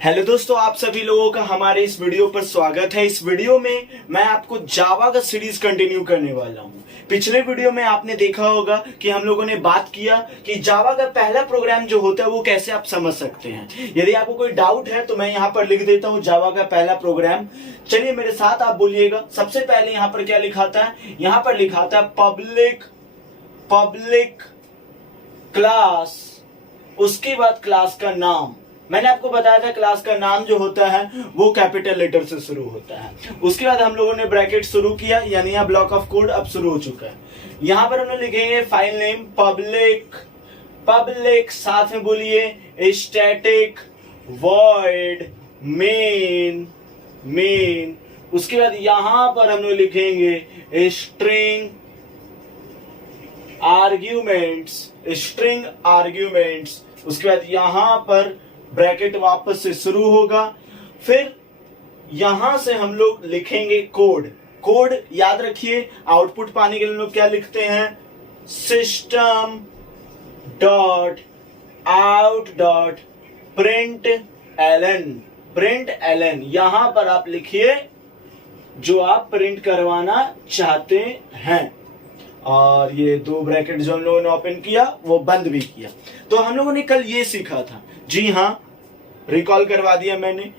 Hello दोस्तों, आप सभी लोगों का हमारे इस वीडियो पर स्वागत है। इस वीडियो में मैं आपको जावा का सीरीज कंटिन्यू करने वाला हूं। पिछले वीडियो में आपने देखा होगा कि हम लोगों ने बात किया कि जावा का पहला प्रोग्राम जो होता है वो कैसे आप समझ सकते हैं। यदि आपको कोई डाउट है तो मैं यहाँ पर लिख देता हूँ जावा का पहला प्रोग्राम। चलिए मेरे साथ आप बोलिएगा। सबसे पहले यहाँ पर क्या लिखा था? यहाँ पर लिखा था पब्लिक क्लास, उसके बाद क्लास का नाम। मैंने आपको बताया था क्लास का नाम जो होता है वो कैपिटल लेटर से शुरू होता है। उसके बाद हम लोगों ने ब्रैकेट शुरू किया, यानी यह ब्लॉक ऑफ कोड अब शुरू हो चुका है। यहां पर हम लोग लिखेंगे फाइल नेम पब्लिक, साथ में बोलिए स्टैटिक वॉइड मेन। उसके बाद यहां पर हम लोग लिखेंगे स्ट्रिंग आर्ग्यूमेंट्स। उसके बाद यहां पर ब्रैकेट वापस से शुरू होगा। फिर यहां से हम लोग लिखेंगे कोड याद रखिए। आउटपुट पाने के लिए लोग क्या लिखते हैं? System dot out dot println. यहां पर आप लिखिए जो आप प्रिंट करवाना चाहते हैं। और ये दो ब्रैकेट जो हम लोगों ने ओपन किया वो बंद भी किया। तो हम लोगों ने कल ये सीखा था। जी हाँ, रिकॉल करवा दिया मैंने।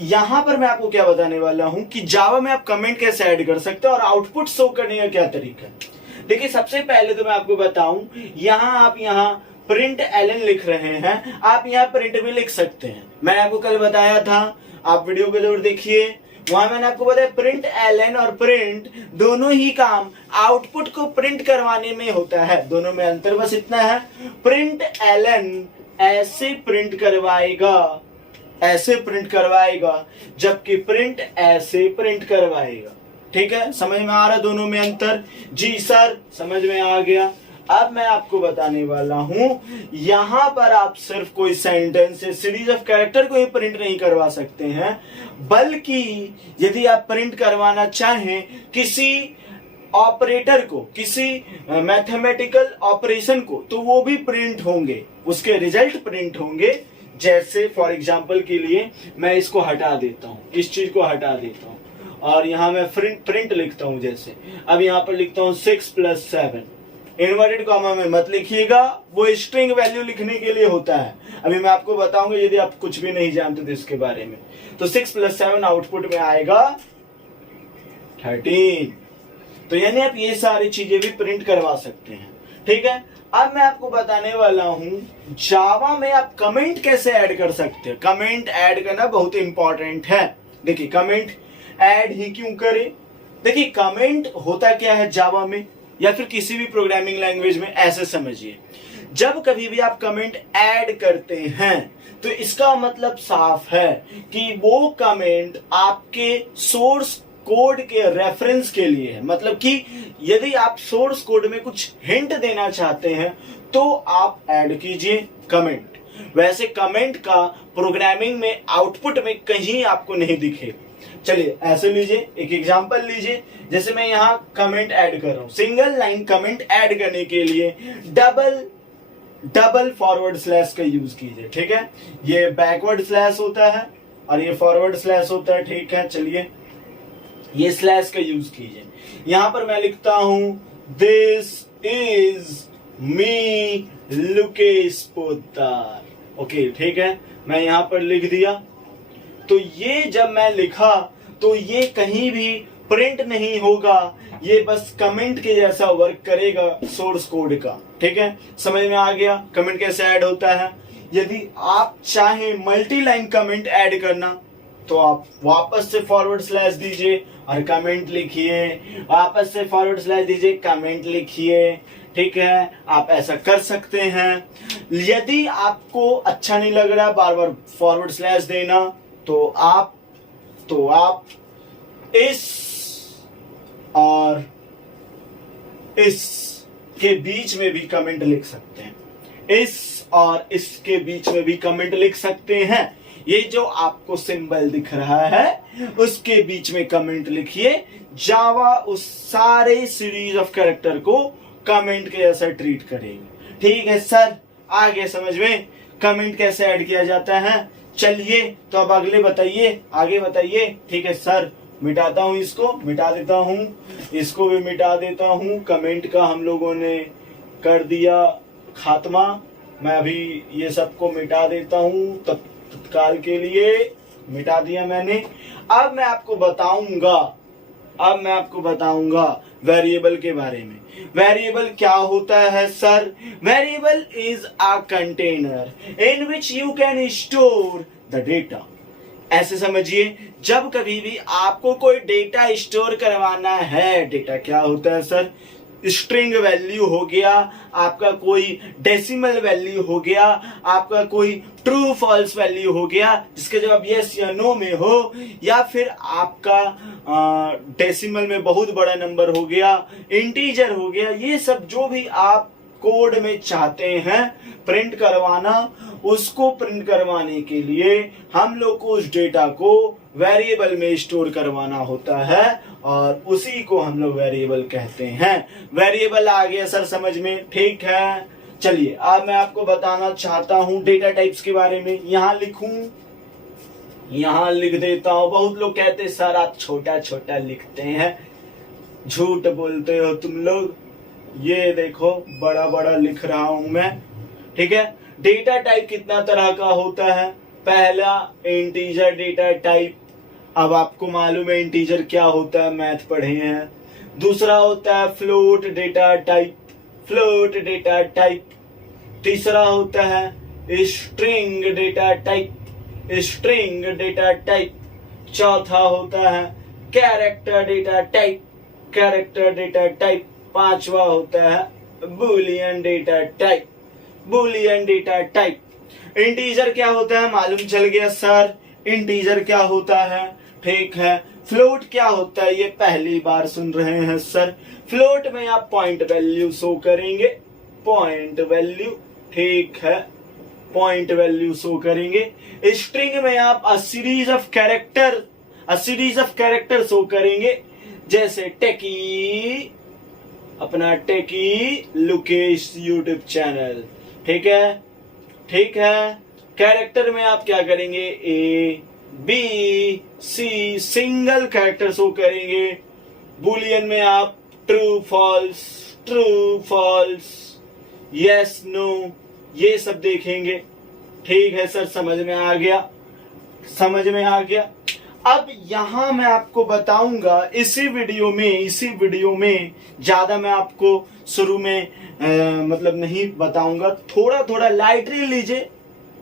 यहां पर मैं आपको क्या बताने वाला हूं कि जावा में आप कमेंट कैसे ऐड कर सकते हो और आउटपुट शो करने का क्या तरीका है। देखिए, सबसे पहले तो मैं आपको बताऊं, आप यहाँ प्रिंट एलन लिख रहे हैं, आप यहाँ प्रिंट भी लिख सकते हैं। मैंने आपको कल बताया था, आप वीडियो को जरूर देखिए। वहां मैंने आपको बताया प्रिंट एलन और प्रिंट दोनों ही काम आउटपुट को प्रिंट करवाने में होता है। दोनों में अंतर बस इतना है, प्रिंट एलन ऐसे प्रिंट करवाएगा जबकि प्रिंट ऐसे प्रिंट करवाएगा। ठीक है, समझ में आ रहा दोनों में अंतर? जी सर, समझ में आ गया। अब मैं आपको बताने वाला हूं, यहां पर आप सिर्फ कोई सेंटेंस या सीरीज ऑफ कैरेक्टर को ही प्रिंट नहीं करवा सकते हैं, बल्कि यदि आप प्रिंट करवाना चाहें किसी ऑपरेटर को, किसी मैथमेटिकल ऑपरेशन को, तो वो भी प्रिंट होंगे, उसके रिजल्ट प्रिंट होंगे। जैसे फॉर एग्जांपल के लिए मैं इसको हटा देता हूं, इस चीज को हटा देता हूं और यहां मैं प्रिंट लिखता हूं। जैसे अब यहां पर लिखता हूं 6 + 7। इन्वर्टेड कॉमा में मत लिखिएगा, वो स्ट्रिंग वैल्यू लिखने के लिए होता है। अभी मैं आपको बताऊंगा यदि आप कुछ भी नहीं जानते तो इसके बारे में। तो 6 + 7 आउटपुट में आएगा 13। तो यानी आप ये सारी चीजें भी प्रिंट करवा सकते हैं। ठीक है, अब मैं आपको बताने वाला हूं जावा में आप कमेंट कैसे ऐड कर सकते हैं। कमेंट ऐड करना बहुत इंपॉर्टेंट है। देखिए, कमेंट ऐड ही क्यों करें? देखिए, कमेंट होता क्या है जावा में या फिर किसी भी प्रोग्रामिंग लैंग्वेज में, ऐसे समझिए, जब कभी भी आप कमेंट ऐड करते हैं तो इसका मतलब साफ है कि वो कमेंट आपके सोर्स कोड के रेफरेंस के लिए है। मतलब कि यदि आप सोर्स कोड में कुछ हिंट देना चाहते हैं तो आप ऐड कीजिए कमेंट। वैसे कमेंट का प्रोग्रामिंग में आउटपुट में कहीं आपको नहीं दिखेगा। चलिए ऐसे लीजिए, एक एग्जांपल लीजिए। जैसे मैं यहाँ कमेंट ऐड कर रहा हूं, सिंगल लाइन कमेंट ऐड करने के लिए डबल फॉरवर्ड स्लैश का यूज कीजिए। ठीक है, ये बैकवर्ड स्लैश होता है और ये फॉरवर्ड स्लैश होता है। ठीक है, चलिए ये स्लैश का यूज कीजिए। यहां पर मैं लिखता हूं this is me Lukesh Poddar. Okay, ठीक है, मैं यहां पर लिख दिया। तो ये जब मैं लिखा तो ये कहीं भी प्रिंट नहीं होगा, ये बस कमेंट के जैसा वर्क करेगा सोर्स कोड का। ठीक है, समझ में आ गया कमेंट कैसे ऐड होता है। यदि आप चाहें मल्टी लाइन कमेंट ऐड करना तो आप वापस से फॉरवर्ड स्लैश दीजिए और कमेंट लिखिए, वापस से फॉरवर्ड स्लैश दीजिए, कमेंट लिखिए। ठीक है, आप ऐसा कर सकते हैं। यदि आपको अच्छा नहीं लग रहा बार बार फॉरवर्ड स्लैश देना तो आप इस और इस के बीच में भी कमेंट लिख सकते हैं। इस और इसके बीच में भी कमेंट लिख सकते हैं। ये जो आपको सिंबल दिख रहा है उसके बीच में कमेंट लिखिए। जावा उस सारे सीरीज ऑफ कैरेक्टर को कमेंट के जैसा ट्रीट करेगी। ठीक है सर, आ गया समझ में कमेंट कैसे ऐड किया जाता है। चलिए तो अब अगले बताइए, आगे बताइए। ठीक है सर, मिटाता हूं, इसको मिटा देता हूं, इसको भी मिटा देता हूं। कमेंट का हम लोगों ने कर दिया खात्मा। मैं अभी ये सबको मिटा देता हूं, तब तत्काल के लिए मिटा दिया मैंने। अब मैं आपको बताऊंगा वेरिएबल के बारे में। वेरिएबल क्या होता है sir? Variable is a container in which you can store the data. ऐसे समझिए, जब कभी भी आपको कोई डेटा स्टोर करवाना है, डेटा क्या होता है सर? स्ट्रिंग वैल्यू हो गया, आपका कोई डेसिमल वैल्यू हो गया, आपका कोई ट्रू फॉल्स वैल्यू हो गया जिसके जवाब यस या नो में हो, या फिर आपका डेसिमल में बहुत बड़ा नंबर हो गया, इंटीजर हो गया। ये सब जो भी आप कोड में चाहते हैं प्रिंट करवाना, उसको प्रिंट करवाने के लिए हम लोग को उस डेटा को वेरिएबल में स्टोर करवाना होता है और उसी को हम लोग वेरिएबल कहते हैं। वेरिएबल आ गया सर समझ में? ठीक है, चलिए अब मैं आपको बताना चाहता हूं डेटा टाइप्स के बारे में। यहां लिख देता हूं। बहुत लोग कहते हैं सर आप छोटा छोटा लिखते हैं, झूठ बोलते हो तुम लोग। ये देखो बड़ा बड़ा लिख रहा हूं मैं। ठीक है, डेटा टाइप कितना तरह का होता है? पहला इंटीजर डेटा टाइप। अब आपको मालूम है इंटीजर क्या होता है, मैथ पढ़े हैं। दूसरा होता है फ्लोट डेटा टाइप। तीसरा होता है स्ट्रिंग डेटा टाइप। चौथा होता है कैरेक्टर डेटा टाइप। पांचवा होता है बूलियन डेटा टाइप। इंटीजर क्या होता है मालूम चल गया सर? इंटीजर क्या होता है? ठीक है। फ्लोट क्या होता है? ये पहली बार सुन रहे हैं सर। फ्लोट में आप पॉइंट वैल्यू शो करेंगे, ठीक है, पॉइंट वैल्यू शो करेंगे। स्ट्रिंग में आप a series of character show करेंगे, जैसे टेकी लुकेश यूट्यूब चैनल। ठीक है। कैरेक्टर में आप क्या करेंगे? A B C single character show करेंगे। बुलियन में आप ट्रू फॉल्स, यस नो, ये सब देखेंगे। ठीक है सर, समझ में आ गया। अब यहां मैं आपको बताऊंगा इसी वीडियो में ज्यादा मैं आपको शुरू में मतलब नहीं बताऊंगा, थोड़ा लाइटली लीजिए।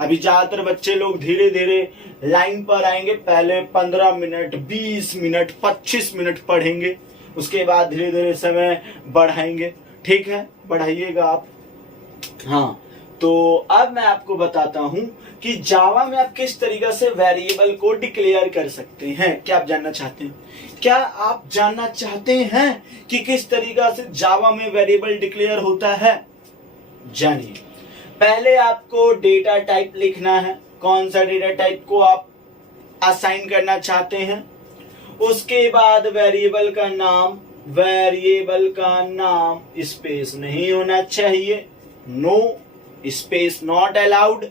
अभी ज्यादातर बच्चे लोग धीरे धीरे लाइन पर आएंगे। पहले 15 मिनट, 20 मिनट, 25 मिनट पढ़ेंगे, उसके बाद धीरे धीरे समय बढ़ाएंगे। ठीक है, बढ़ाइएगा आप। हाँ, तो अब मैं आपको बताता हूं कि जावा में आप किस तरीके से वेरिएबल को डिक्लेयर कर सकते हैं। क्या आप जानना चाहते हैं? क्या आप जानना चाहते हैं कि किस तरीका से जावा में वेरिएबल डिक्लेयर होता है? जानिए। पहले आपको डेटा टाइप लिखना है, कौन सा डेटा टाइप को आप असाइन करना चाहते हैं। उसके बाद वेरिएबल का नाम स्पेस नहीं होना चाहिए, नो स्पेस नॉट अलाउड।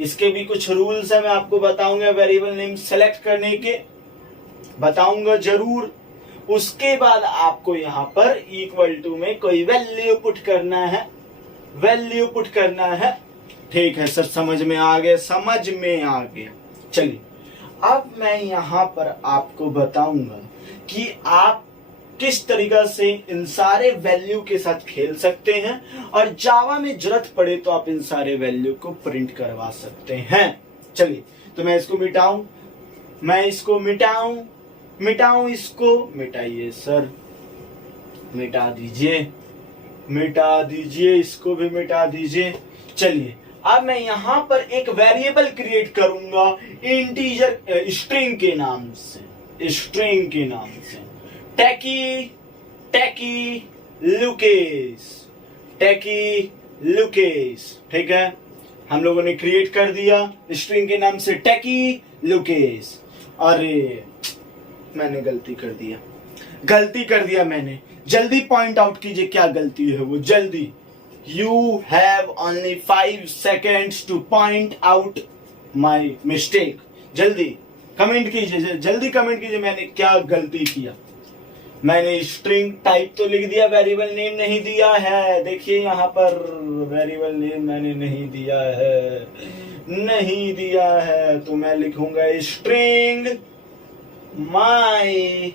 इसके भी कुछ रूल्स है, मैं आपको बताऊंगा वेरिएबल नेम सेलेक्ट करने के, बताऊंगा जरूर। उसके बाद आपको यहाँ पर इक्वल टू में कोई वैल्यू पुट करना है। ठीक है सर, समझ में आ गया। चलिए अब मैं यहाँ पर आपको बताऊंगा कि आप किस तरीका से इन सारे वैल्यू के साथ खेल सकते हैं और जावा में जरूरत पड़े तो आप इन सारे वैल्यू को प्रिंट करवा सकते हैं। चलिए, तो मैं इसको मिटाऊं, इसको मिटाइए सर, मिटा दीजिए, इसको भी मिटा दीजिए। चलिए, अब मैं यहां पर एक वेरिएबल क्रिएट करूंगा इंटीजर स्ट्रिंग के नाम से, टेकी लुकेश। ठीक है, हम लोगों ने क्रिएट कर दिया स्ट्रिंग के नाम से टेकी लुकेश। अरे मैंने गलती कर दिया मैंने। जल्दी पॉइंट आउट कीजिए क्या गलती है वो, जल्दी। You have only 5 seconds to point out my mistake. जल्दी कमेंट कीजिए, जल्दी कमेंट कीजिए मैंने क्या गलती किया। मैंने स्ट्रिंग टाइप तो लिख दिया, वेरिएबल नेम नहीं दिया है। देखिए यहाँ पर वेरिएबल नेम मैंने नहीं दिया है, नहीं दिया है, तो मैं लिखूंगा string my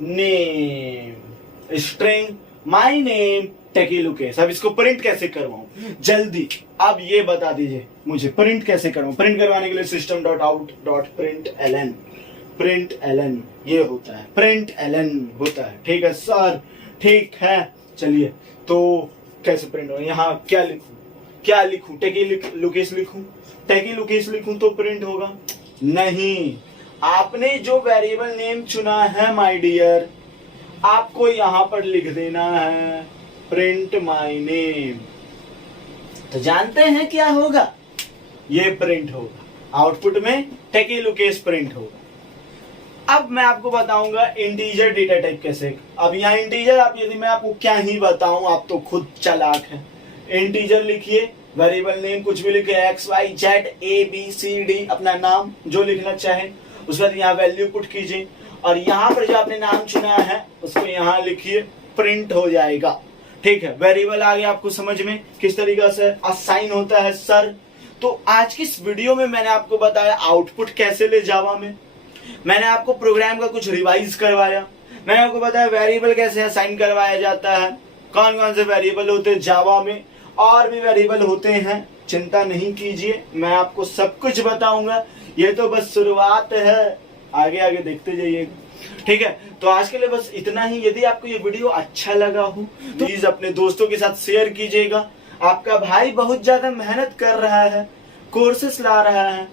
name, string my name टेकी लुकेस। अब इसको प्रिंट कैसे करवाऊं जल्दी, अब ये बता दीजिए मुझे प्रिंट कैसे करवाऊं। प्रिंट करवाने के लिए system dot out dot println, println ये होता है, प्रिंट एलन होता है। ठीक है सर, ठीक है चलिए। तो कैसे प्रिंट हो, यहाँ क्या लिखूं, क्या लिखूं, टेकी लुकेस लिखूं, टेकी लुकेस लिखूं तो प्रिंट होगा नहीं। आपने जो वेरिएबल नेम चुना है माय डियर, आपको यहां पर लिख देना है प्रिंट माय नेम। तो जानते हैं क्या होगा, ये प्रिंट होगा, आउटपुट में टेकी लुकेस प्रिंट होगा। अब मैं आपको बताऊंगा इंटीजर डेटा टाइप कैसे। अब यहाँ इंटीजर, आप यदि मैं आपको क्या ही बताऊं, आप तो खुद चालाक हैं। इंटीजर लिखिए, वेरिएबल नेम कुछ भी लिखे, XYZ ABCD, अपना नाम जो लिखना चाहे, उसके बाद यहाँ वैल्यू पुट कीजिए और यहाँ पर जो आपने नाम चुना है उसको यहाँ लिखिए, प्रिंट हो जाएगा। ठीक है, वेरिएबल आ गया आपको समझ में किस तरीके से असाइन होता है सर। तो आज की इस वीडियो में मैंने आपको बताया आउटपुट कैसे ले जावा में, मैंने आपको प्रोग्राम का कुछ रिवाइज करवाया, मैंने आपको बताया वेरिएबल कैसे असाइन करवाया जाता है, कौन कौन से वेरिएबल होते हैं जावा में, और भी वेरिएबल होते हैं, चिंता नहीं कीजिए, मैं आपको सब कुछ बताऊंगा। ये तो बस शुरुआत है, आगे आगे देखते जाइए। ठीक है, तो आज के लिए बस इतना ही। यदि आपको ये वीडियो अच्छा लगा हो तो प्लीज अपने दोस्तों के साथ शेयर कीजिएगा। आपका भाई बहुत ज्यादा मेहनत कर रहा है, कोर्सेस ला रहा है,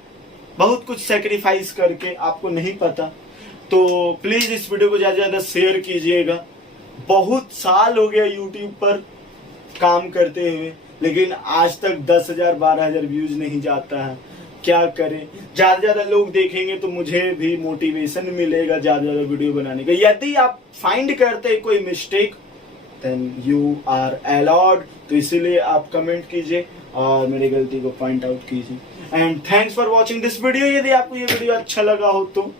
बहुत कुछ सेक्रीफाइस करके, आपको नहीं पता, तो प्लीज इस वीडियो को ज्यादा ज्यादा शेयर कीजिएगा। बहुत साल हो गया यूट्यूब पर काम करते हुए, लेकिन आज तक 10,000 12,000 व्यूज नहीं जाता है। क्या करें, ज्यादा ज्यादा लोग देखेंगे तो मुझे भी मोटिवेशन मिलेगा ज्यादा ज्यादा वीडियो बनाने का। यदि आप फाइंड करते कोई mistake then you are allowed, तो इसीलिए आप कमेंट कीजिए और मेरी गलती को पॉइंट आउट कीजिए। And thanks for watching this video. यदि आपको ये वीडियो अच्छा लगा हो तो